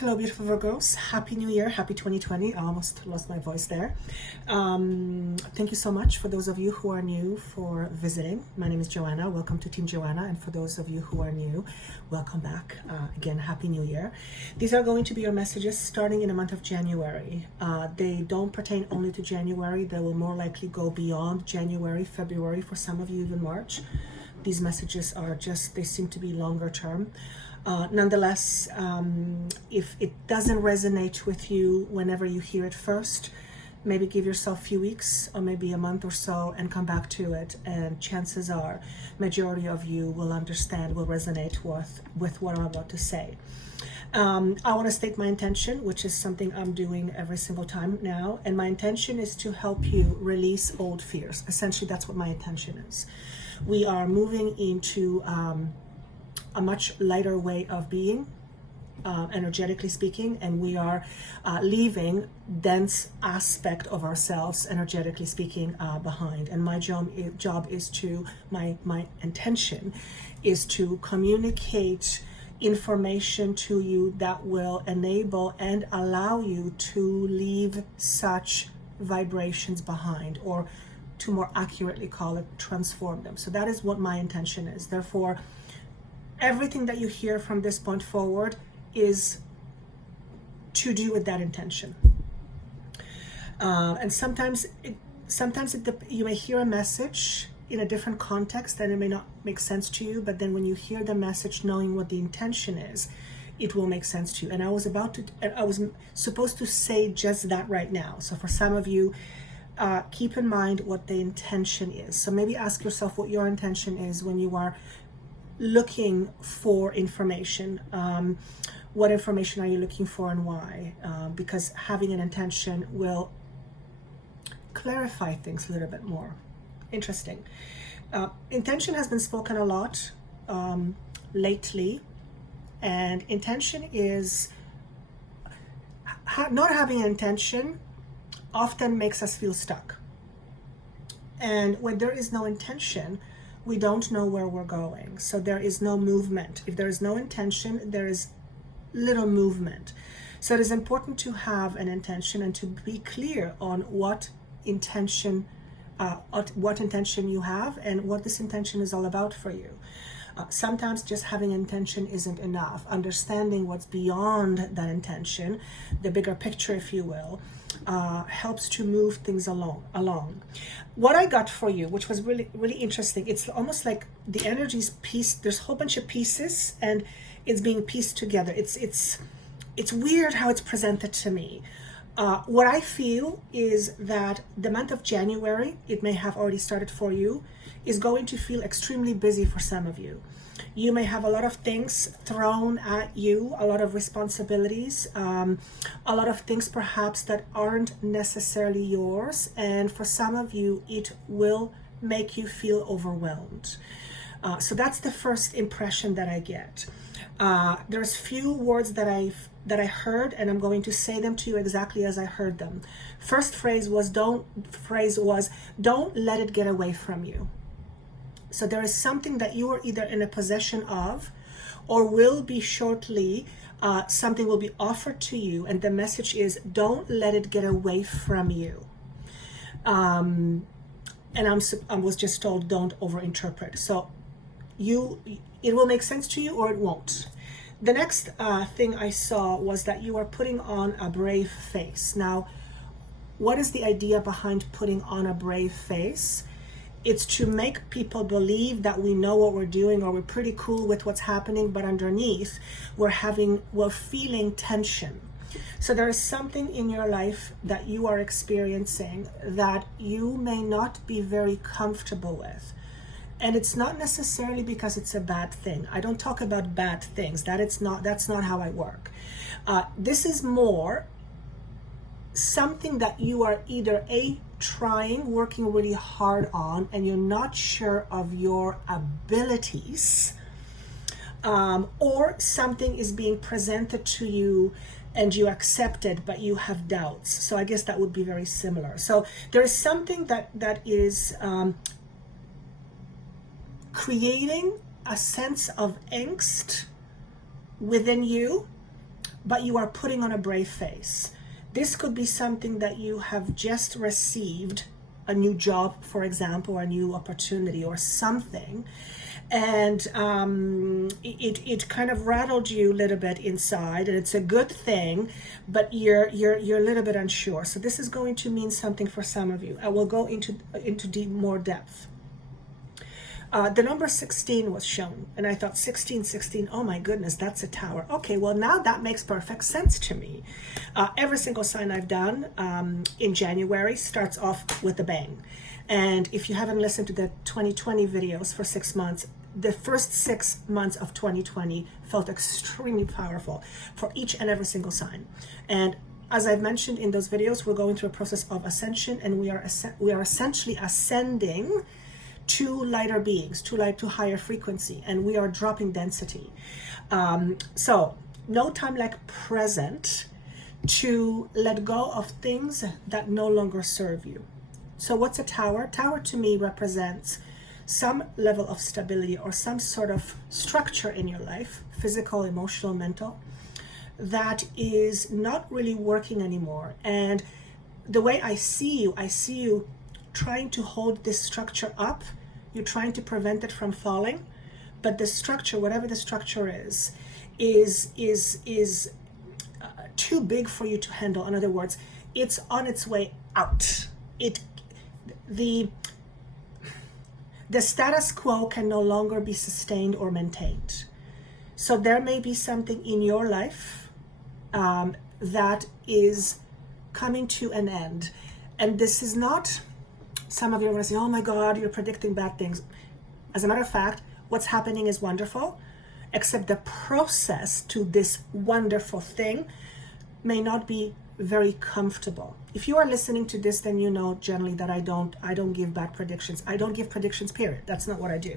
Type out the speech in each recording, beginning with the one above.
Hello, beautiful Virgos. Happy New Year. Happy 2020. I almost lost my voice there. Thank you so much for those of you who are new for visiting. My name is Joanna. Welcome to Team Joanna. And for those of you who are new, welcome back. Again, Happy New Year. These are going to be your messages starting in the month of January. They don't pertain only to January. They will more likely go beyond January, February, for some of you even March. These messages are just, they seem to be longer term. Nonetheless, if it doesn't resonate with you whenever you hear it first, maybe give yourself a few weeks or maybe a month or so and come back to it, and chances are majority of you will understand, will resonate with what I'm about to say. I want to state my intention, which is something I'm doing every single time now, and my intention is to help you release old fears. Essentially, that's what my intention is. We are moving into a much lighter way of being, energetically speaking, and we are leaving dense aspect of ourselves, energetically speaking, behind. And my job is to, my intention is to communicate information to you that will enable and allow you to leave such vibrations behind, or to more accurately call it, transform them. So that is what my intention is. Therefore, everything that you hear from this point forward is to do with that intention. And sometimes you may hear a message in a different context and it may not make sense to you, but then when you hear the message knowing what the intention is, it will make sense to you. And I was supposed to say just that right now. So for some of you, keep in mind what the intention is. So maybe ask yourself what your intention is when you are looking for information. What information are you looking for and why? Because having an intention will clarify things a little bit more. Interesting. Intention has been spoken a lot lately, and intention is not having an intention often makes us feel stuck. And when there is no intention, we don't know where we're going. So there is no movement. If there is no intention, there is little movement. So it is important to have an intention and to be clear on what intention you have and what this intention is all about for you. Sometimes just having intention isn't enough. Understanding what's beyond that intention, the bigger picture, if you will, helps to move things along. What I got for you, which was really, really interesting, it's almost like the energy's piece. There's a whole bunch of pieces and it's being pieced together. It's weird how it's presented to me. What I feel is that the month of January, it may have already started for you, is going to feel extremely busy for some of you. You may have a lot of things thrown at you, a lot of responsibilities, a lot of things perhaps that aren't necessarily yours. And for some of you, it will make you feel overwhelmed. So that's the first impression that I get. There's few words that I heard, and I'm going to say them to you exactly as I heard them. First phrase was don't let it get away from you. So there is something that you are either in a possession of or will be shortly. Something will be offered to you, and the message is don't let it get away from you. And I was just told don't overinterpret. So it will make sense to you or it won't. The next thing I saw was that you are putting on a brave face. Now, what is the idea behind putting on a brave face? It's to make people believe that we know what we're doing or we're pretty cool with what's happening, but underneath we're feeling tension. So there is something in your life that you are experiencing that you may not be very comfortable with. And it's not necessarily because it's a bad thing. I don't talk about bad things. That's not how I work. This is more something that you are either working really hard on, and you're not sure of your abilities, or something is being presented to you and you accept it, but you have doubts. So I guess that would be very similar. So there is something that is creating a sense of angst within you, but you are putting on a brave face. This could be something that you have just received, a new job, for example, or a new opportunity or something, and it kind of rattled you a little bit inside, and it's a good thing, but you're a little bit unsure. So this is going to mean something for some of you. I will go into more depth. The number 16 was shown, and I thought 16, oh my goodness, that's a tower. Okay, well now that makes perfect sense to me. Every single sign I've done in January starts off with a bang. And if you haven't listened to the 2020 videos for 6 months, the first 6 months of 2020 felt extremely powerful for each and every single sign. And as I've mentioned in those videos, we're going through a process of ascension, and we are essentially ascending to lighter beings, to higher frequency, and we are dropping density. So no time like present to let go of things that no longer serve you. So what's a tower? Tower to me represents some level of stability or some sort of structure in your life, physical, emotional, mental, that is not really working anymore. And the way I see you trying to hold this structure up. You're trying to prevent it from falling, but the structure, whatever the structure is too big for you to handle. In other words, it's on its way out. The status quo can no longer be sustained or maintained. So there may be something in your life that is coming to an end, and this is not. Some of you are going to say, oh my God, you're predicting bad things. As a matter of fact, what's happening is wonderful, except the process to this wonderful thing may not be very comfortable. If you are listening to this, then you know generally that I don't give bad predictions. I don't give predictions, period. That's not what I do.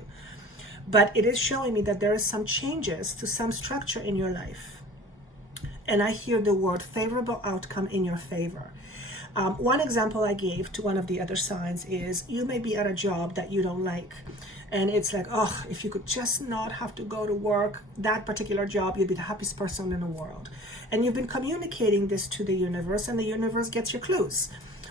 But it is showing me that there is some changes to some structure in your life. And I hear the word favorable outcome in your favor. One example I gave to one of the other signs is you may be at a job that you don't like, and it's like, oh, if you could just not have to go to work, that particular job, you'd be the happiest person in the world. And you've been communicating this to the universe, and the universe gets your clues,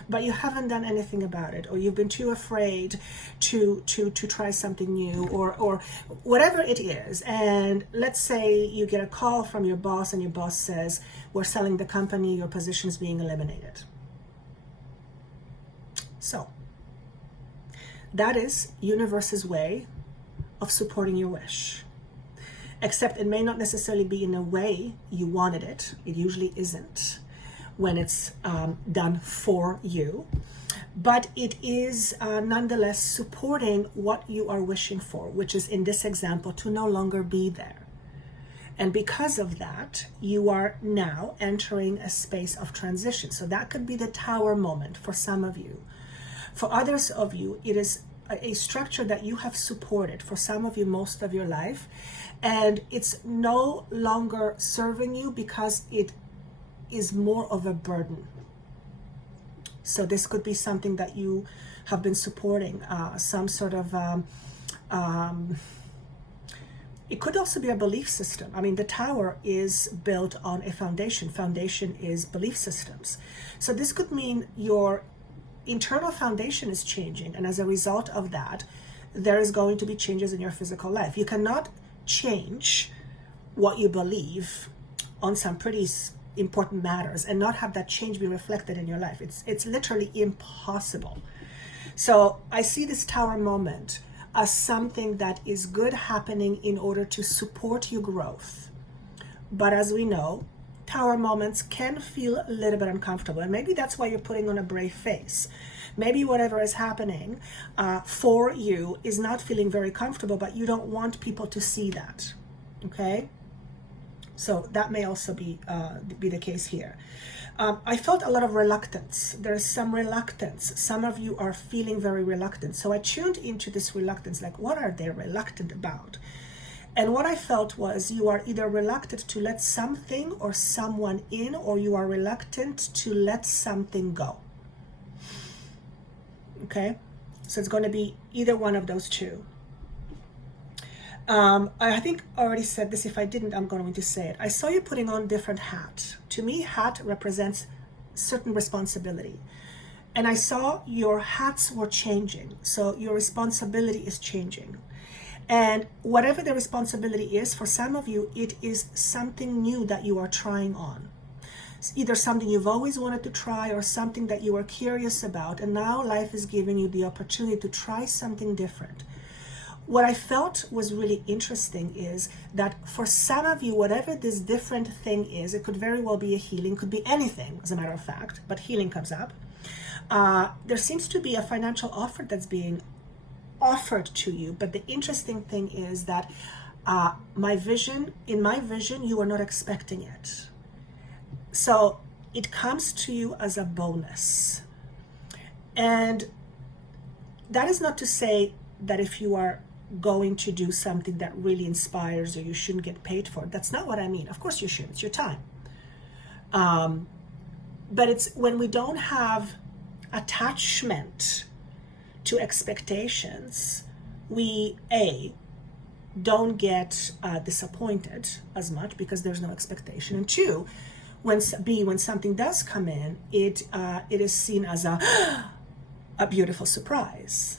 but you haven't done anything about it, or you've been too afraid to try something new, or whatever it is. And let's say you get a call from your boss, and your boss says, we're selling the company, your position is being eliminated. So that is universe's way of supporting your wish, except it may not necessarily be in a way you wanted it. It usually isn't when it's done for you, but it is nonetheless supporting what you are wishing for, which is in this example to no longer be there. And because of that, you are now entering a space of transition. So that could be the tower moment for some of you. For others of you, it is a structure that you have supported, for some of you most of your life, and it's no longer serving you because it is more of a burden. So this could be something that you have been supporting, some sort of, it could also be a belief system. I mean, the tower is built on a foundation. Foundation is belief systems. So this could mean your internal foundation is changing, and as a result of that, there is going to be changes in your physical life. You cannot change what you believe on some pretty important matters and not have that change be reflected in your life. It's literally impossible. So I see this tower moment as something that is good happening in order to support your growth. But as we know, tower moments can feel a little bit uncomfortable, and maybe that's why you're putting on a brave face. Maybe whatever is happening for you is not feeling very comfortable, but you don't want people to see that. Okay, so that may also be the case here. I felt a lot of reluctance. There's some reluctance. Some of you are feeling very reluctant. So I tuned into this reluctance, like, what are they reluctant about? And what I felt was you are either reluctant to let something or someone in, or you are reluctant to let something go. Okay? So it's going to be either one of those two. I think I already said this. If I didn't, I'm going to say it. I saw you putting on different hats. To me, hat represents certain responsibility. And I saw your hats were changing. So your responsibility is changing. And whatever the responsibility is, for some of you, it is something new that you are trying on. It's either something you've always wanted to try or something that you are curious about. And now life is giving you the opportunity to try something different. What I felt was really interesting is that for some of you, whatever this different thing is, it could very well be a healing, could be anything, as a matter of fact, but healing comes up. There seems to be a financial offer that's being offered to you, but the interesting thing is that in my vision, you are not expecting it. So it comes to you as a bonus. And that is not to say that if you are going to do something that really inspires you, you shouldn't get paid for it. That's not what I mean. Of course you should. It's your time. But it's when we don't have attachment to expectations, we don't get disappointed as much because there's no expectation. And two, when something does come in, it is seen as a beautiful surprise.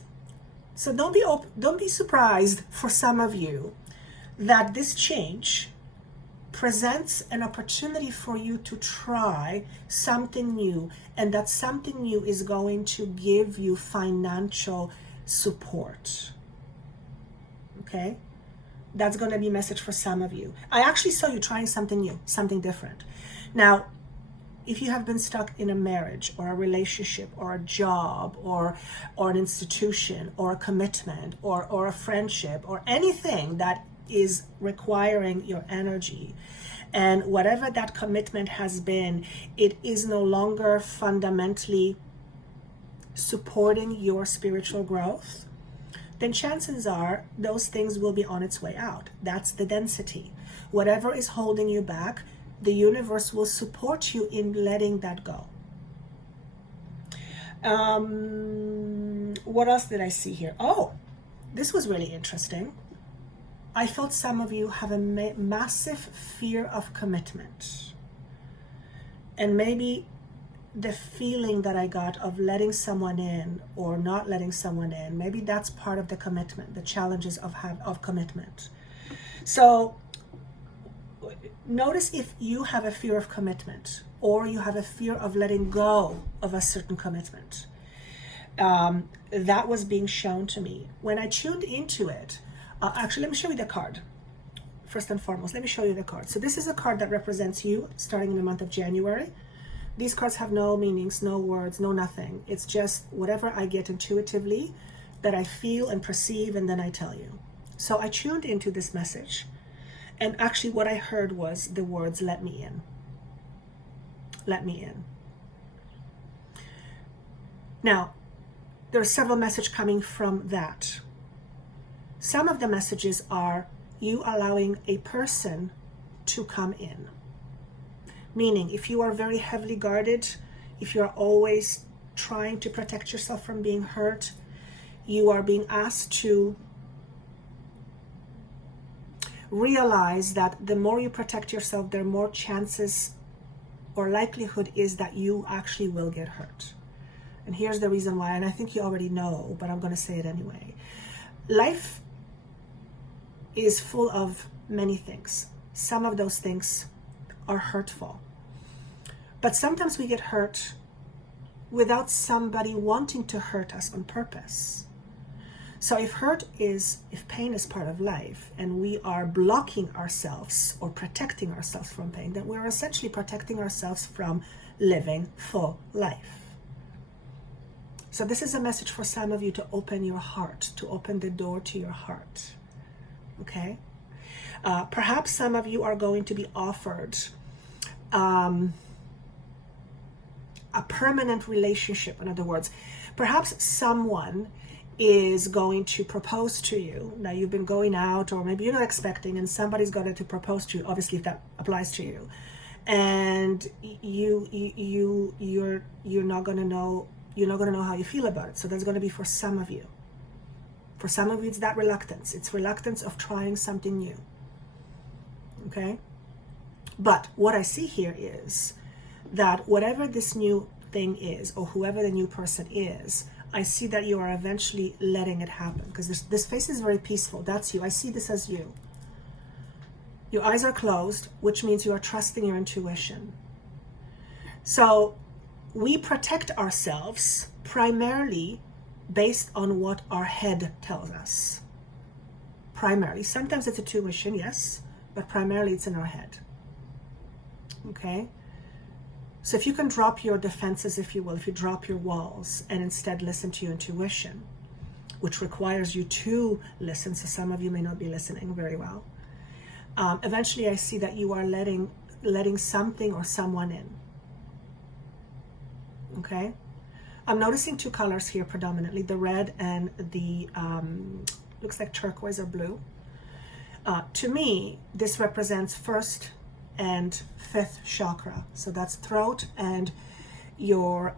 So don't be surprised for some of you that this change presents an opportunity for you to try something new, and that something new is going to give you financial support. Okay? That's going to be a message for some of you. I actually saw you trying something new, something different. Now, if you have been stuck in a marriage or a relationship or a job or an institution or a commitment or a friendship or anything that is requiring your energy, and whatever that commitment has been, it is no longer fundamentally supporting your spiritual growth, then chances are those things will be on its way out. That's the density. Whatever is holding you back, the universe will support you in letting that go. What else did I see here? Oh, this was really interesting. I felt some of you have a massive fear of commitment. And maybe the feeling that I got of letting someone in or not letting someone in, maybe that's part of the commitment, the challenges of commitment. So notice if you have a fear of commitment or you have a fear of letting go of a certain commitment. That was being shown to me. When I tuned into it, actually, let me show you the card. First and foremost, let me show you the card. So this is a card that represents you starting in the month of January. These cards have no meanings, no words, no nothing. It's just whatever I get intuitively that I feel and perceive, and then I tell you. So I tuned into this message. And actually what I heard was the words, let me in. Let me in. Now, there are several messages coming from that. Some of the messages are you allowing a person to come in. Meaning, if you are very heavily guarded, if you're always trying to protect yourself from being hurt, you are being asked to realize that the more you protect yourself, the more chances or likelihood is that you actually will get hurt. And here's the reason why, and I think you already know, but I'm going to say it anyway. Life is full of many things. Some of those things are hurtful. But sometimes we get hurt without somebody wanting to hurt us on purpose. So if pain is part of life and we are blocking ourselves or protecting ourselves from pain, then we're essentially protecting ourselves from living full life. So this is a message for some of you to open your heart, to open the door to your heart. Okay? Perhaps some of you are going to be offered a permanent relationship. In other words, perhaps someone is going to propose to you. Now you've been going out, or maybe you're not expecting, and somebody's going to propose to you, obviously if that applies to you. And you're not going to know how you feel about it. So that's going to be for some of you. For some of you, it's that reluctance. It's reluctance of trying something new. Okay? But what I see here is that whatever this new thing is, or whoever the new person is, I see that you are eventually letting it happen. Because this face is very peaceful. That's you. I see this as you. Your eyes are closed, which means you are trusting your intuition. So we protect ourselves primarily based on what our head tells us. Primarily. Sometimes it's intuition, yes, but primarily it's in our head. Okay? So if you can drop your defenses, if you will, if you drop your walls and instead listen to your intuition, which requires you to listen, so some of you may not be listening very well, eventually I see that you are letting something or someone in. Okay? I'm noticing two colors here predominantly, the red and the, looks like turquoise or blue. To me, this represents first and fifth chakra. So that's throat and your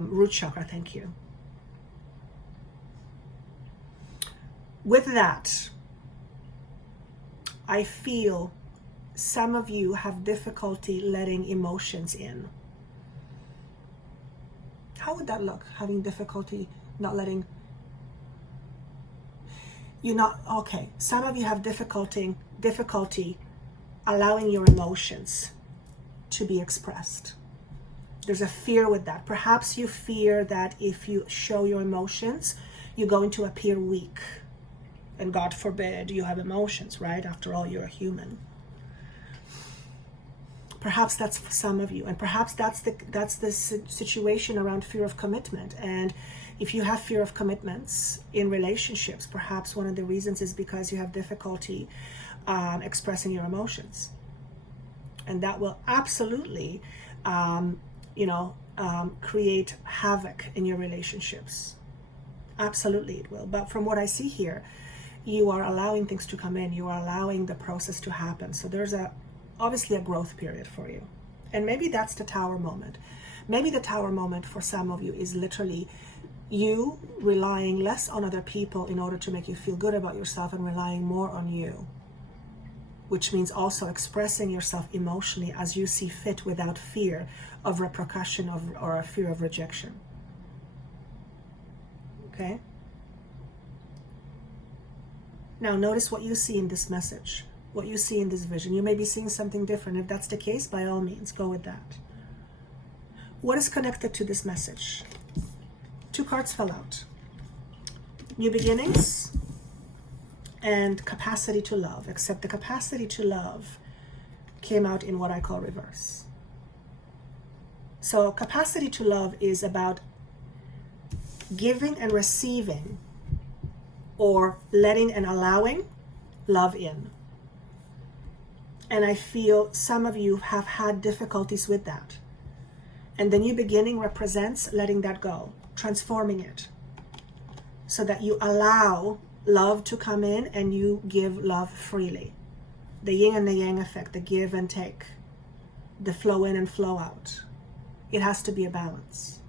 root chakra. Thank you. With that, I feel some of you have difficulty letting emotions in. How would that look? Having difficulty not letting you not, okay. Some of you have difficulty allowing your emotions to be expressed. There's a fear with that. Perhaps you fear that if you show your emotions, you're going to appear weak. And God forbid you have emotions, right? After all, you're a human. Perhaps that's for some of you, and perhaps that's the situation around fear of commitment. And if you have fear of commitments in relationships, perhaps one of the reasons is because you have difficulty expressing your emotions, and that will absolutely, create havoc in your relationships. Absolutely, it will. But from what I see here, you are allowing things to come in. You are allowing the process to happen. So there's obviously a growth period for you. And maybe that's the tower moment. Maybe the tower moment for some of you is literally you relying less on other people in order to make you feel good about yourself and relying more on you, which means also expressing yourself emotionally as you see fit without fear of repercussion or a fear of rejection. Okay? Now notice what you see in this message. What you see in this vision. You may be seeing something different. If that's the case, by all means, go with that. What is connected to this message? Two cards fell out. New beginnings and capacity to love, except the capacity to love came out in what I call reverse. So capacity to love is about giving and receiving, or letting and allowing love in. And I feel some of you have had difficulties with that. And the new beginning represents letting that go, transforming it, so that you allow love to come in and you give love freely. The yin and the yang effect, the give and take, the flow in and flow out. It has to be a balance.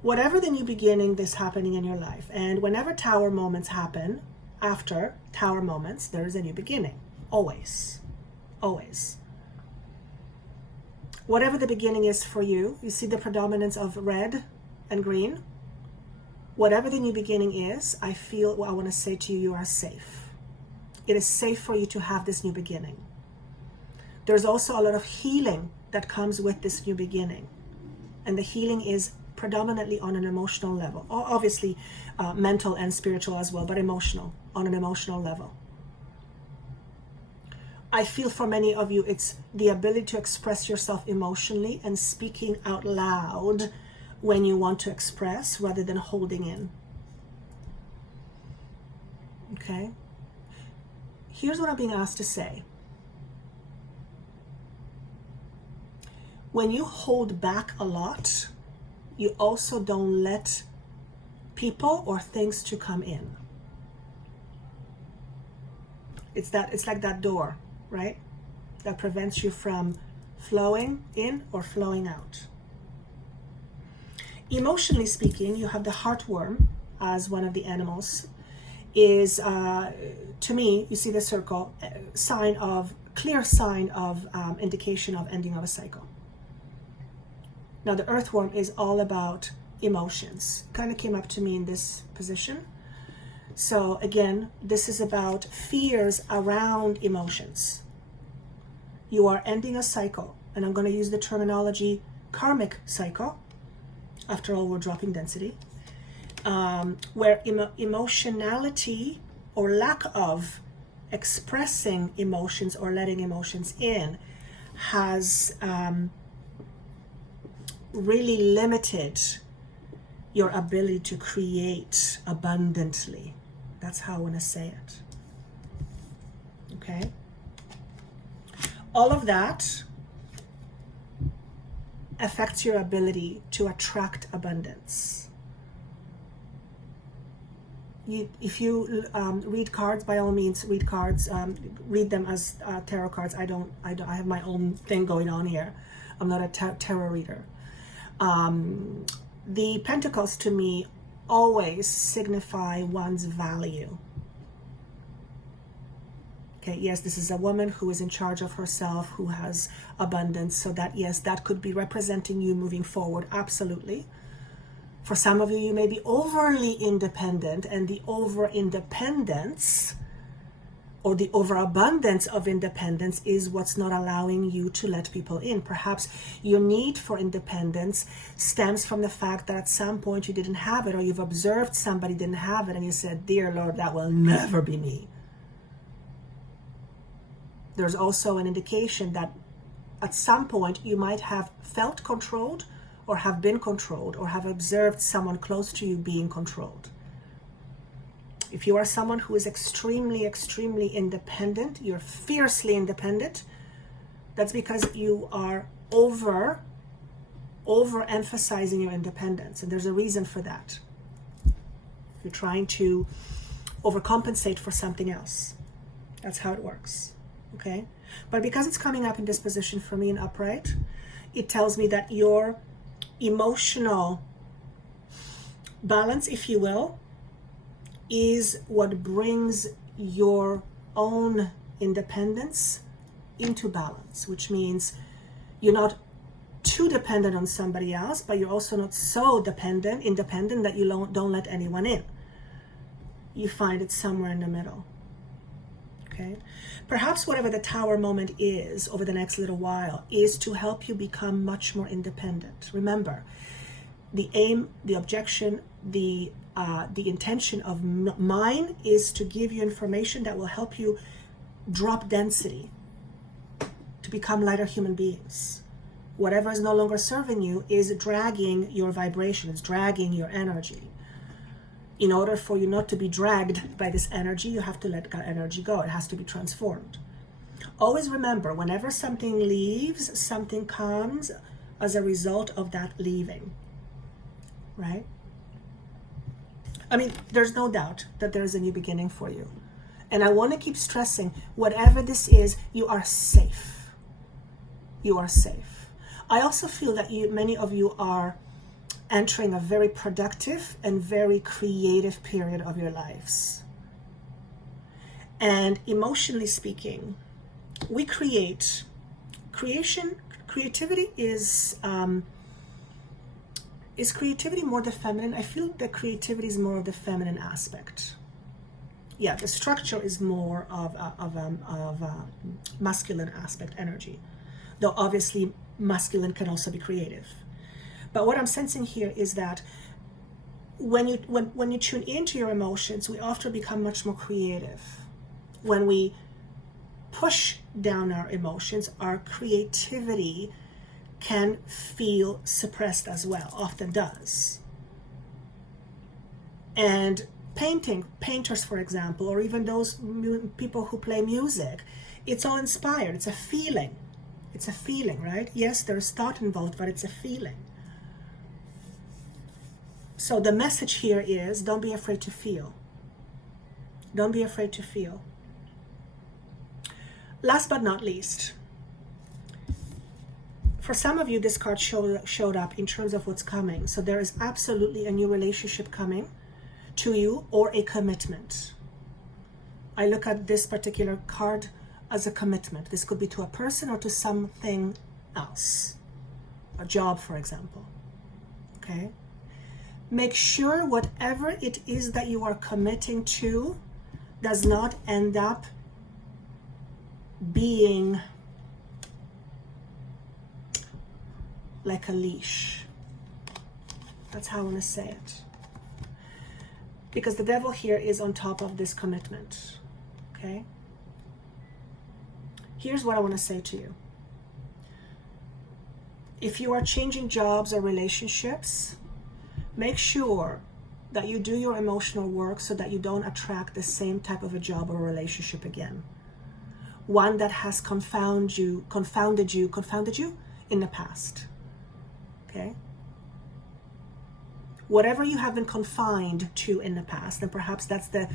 Whatever the new beginning that's happening in your life, and whenever tower moments happen, after tower moments, there is a new beginning. Always. Always. Whatever the beginning is for you, you see the predominance of red and green. Whatever the new beginning is, I feel what I want to say to you, you are safe. It is safe for you to have this new beginning. There's also a lot of healing that comes with this new beginning. And the healing is predominantly on an emotional level. Obviously, mental and spiritual as well, but emotional, on an emotional level. I feel for many of you, it's the ability to express yourself emotionally and speaking out loud when you want to express rather than holding in. Okay? Here's what I'm being asked to say. When you hold back a lot, you also don't let people or things to come in. It's like that door, right? That prevents you from flowing in or flowing out. Emotionally speaking, you have the heartworm as one of the animals. Is to me, you see the circle, clear sign of indication of ending of a cycle. Now the earthworm is all about emotions. Kind of came up to me in this position. So again, this is about fears around emotions. You are ending a cycle, and I'm going to use the terminology karmic cycle. After all, we're dropping density. Where emotionality or lack of expressing emotions or letting emotions in has really limited your ability to create abundantly. That's how I want to say it. Okay? All of that affects your ability to attract abundance. If you read cards, by all means, read cards. Read them as tarot cards. I have my own thing going on here. I'm not a tarot reader. The pentacles to me always signify one's value. Okay, yes, this is a woman who is in charge of herself, who has abundance. So that, yes, that could be representing you moving forward. Absolutely. For some of you, you may be overly independent, and the over-independence or the overabundance of independence is what's not allowing you to let people in. Perhaps your need for independence stems from the fact that at some point you didn't have it, or you've observed somebody didn't have it and you said, "Dear Lord, that will never be me." There's also an indication that at some point you might have felt controlled, or have been controlled, or have observed someone close to you being controlled. If you are someone who is extremely, extremely independent, you're fiercely independent, that's because you are overemphasizing your independence. And there's a reason for that. You're trying to overcompensate for something else. That's how it works. Okay? But because it's coming up in this position for me in upright, it tells me that your emotional balance, if you will, is what brings your own independence into balance, which means you're not too dependent on somebody else, but you're also not so independent that you don't let anyone in. You find it somewhere in the middle. Okay? Perhaps whatever the tower moment is over the next little while is to help you become much more independent. Remember, the aim, the objection, the intention of mine is to give you information that will help you drop density, to become lighter human beings. Whatever is no longer serving you is dragging your vibration, it's dragging your energy. In order for you not to be dragged by this energy, you have to let that energy go. It has to be transformed. Always remember, whenever something leaves, something comes as a result of that leaving. Right? I mean, there's no doubt that there's a new beginning for you. And I want to keep stressing, whatever this is, you are safe. You are safe. I also feel that many of you are entering a very productive and very creative period of your lives. And emotionally speaking, we create. Creativity is creativity more the feminine? I feel that creativity is more of the feminine aspect. Yeah, the structure is more of a masculine aspect, energy. Though obviously masculine can also be creative. But what I'm sensing here is that when you tune into your emotions, we often become much more creative. When we push down our emotions, our creativity can feel suppressed as well, often does. And painters, for example, or even those people who play music, it's all inspired. It's a feeling. It's a feeling, right? Yes, there's thought involved, but it's a feeling. So the message here is, don't be afraid to feel. Don't be afraid to feel. Last but not least, For some of you, this card showed up in terms of what's coming. So there is absolutely a new relationship coming to you, or a commitment. I look at this particular card as a commitment. This could be to a person or to something else. A job, for example. Okay? Make sure whatever it is that you are committing to does not end up being like a leash. That's how I want to say it. Because the devil here is on top of this commitment. Okay? Here's what I want to say to you. If you are changing jobs or relationships, make sure that you do your emotional work so that you don't attract the same type of a job or relationship again. One that has confounded you in the past. Okay? Whatever you have been confined to in the past, and perhaps that's the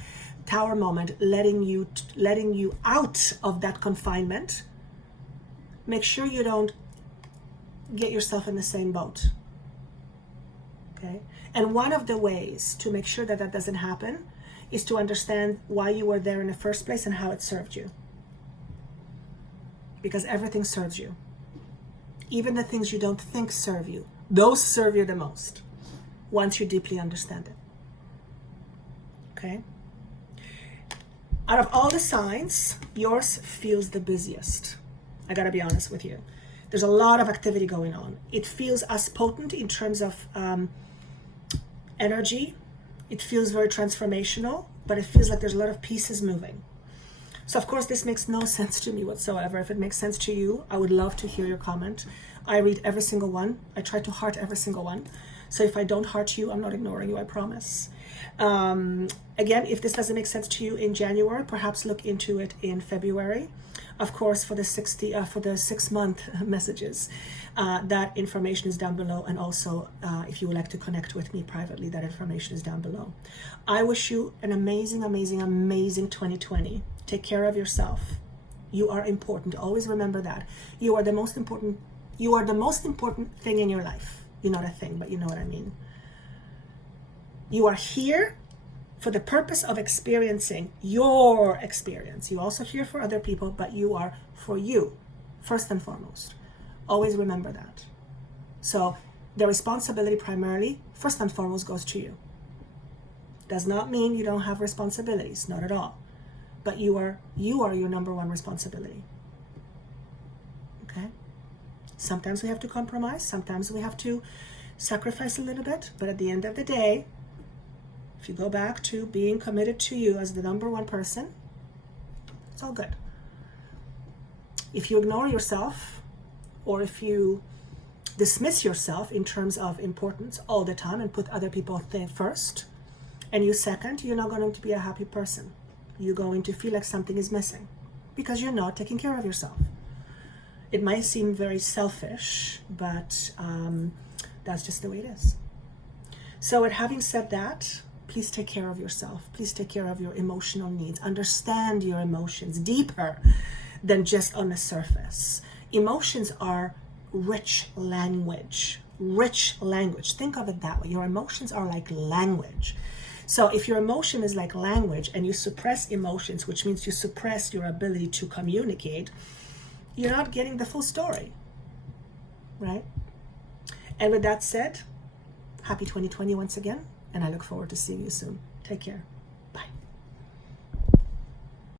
tower moment, letting you out of that confinement. Make sure you don't get yourself in the same boat. Okay? And one of the ways to make sure that that doesn't happen is to understand why you were there in the first place and how it served you. Because everything serves you. Even the things you don't think serve you, those serve you the most once you deeply understand it. Okay? Out of all the signs, yours feels the busiest. I gotta be honest with you. There's a lot of activity going on. It feels as potent in terms of energy. It feels very transformational, but it feels like there's a lot of pieces moving. So of course this makes no sense to me whatsoever. If it makes sense to you, I would love to hear your comment. I read every single one. I try to heart every single one. So if I don't heart you, I'm not ignoring you, I promise. Again, if this doesn't make sense to you in January, perhaps look into it in February. Of course, for the 6-month messages, that information is down below. And also, if you would like to connect with me privately, that information is down below. I wish you an amazing, amazing, amazing 2020. Take care of yourself. You are important. Always remember that. You are the most important thing in your life. You're not a thing, but you know what I mean. You are here for the purpose of experiencing your experience. You're also here for other people, but you are for you, first and foremost. Always remember that. So the responsibility primarily, first and foremost, goes to you. Does not mean you don't have responsibilities, not at all. But you are your number one responsibility. Okay? Sometimes we have to compromise. Sometimes we have to sacrifice a little bit. But at the end of the day, if you go back to being committed to you as the number one person, it's all good. If you ignore yourself, or if you dismiss yourself in terms of importance all the time and put other people first, and you second, you're not going to be a happy person. You're going to feel like something is missing because you're not taking care of yourself. It might seem very selfish, but that's just the way it is. So with having said that, please take care of yourself. Please take care of your emotional needs. Understand your emotions deeper than just on the surface. Emotions are rich language. Rich language. Think of it that way. Your emotions are like language. So if your emotion is like language and you suppress emotions, which means you suppress your ability to communicate, you're not getting the full story, right? And with that said, happy 2020 once again, and I look forward to seeing you soon. Take care.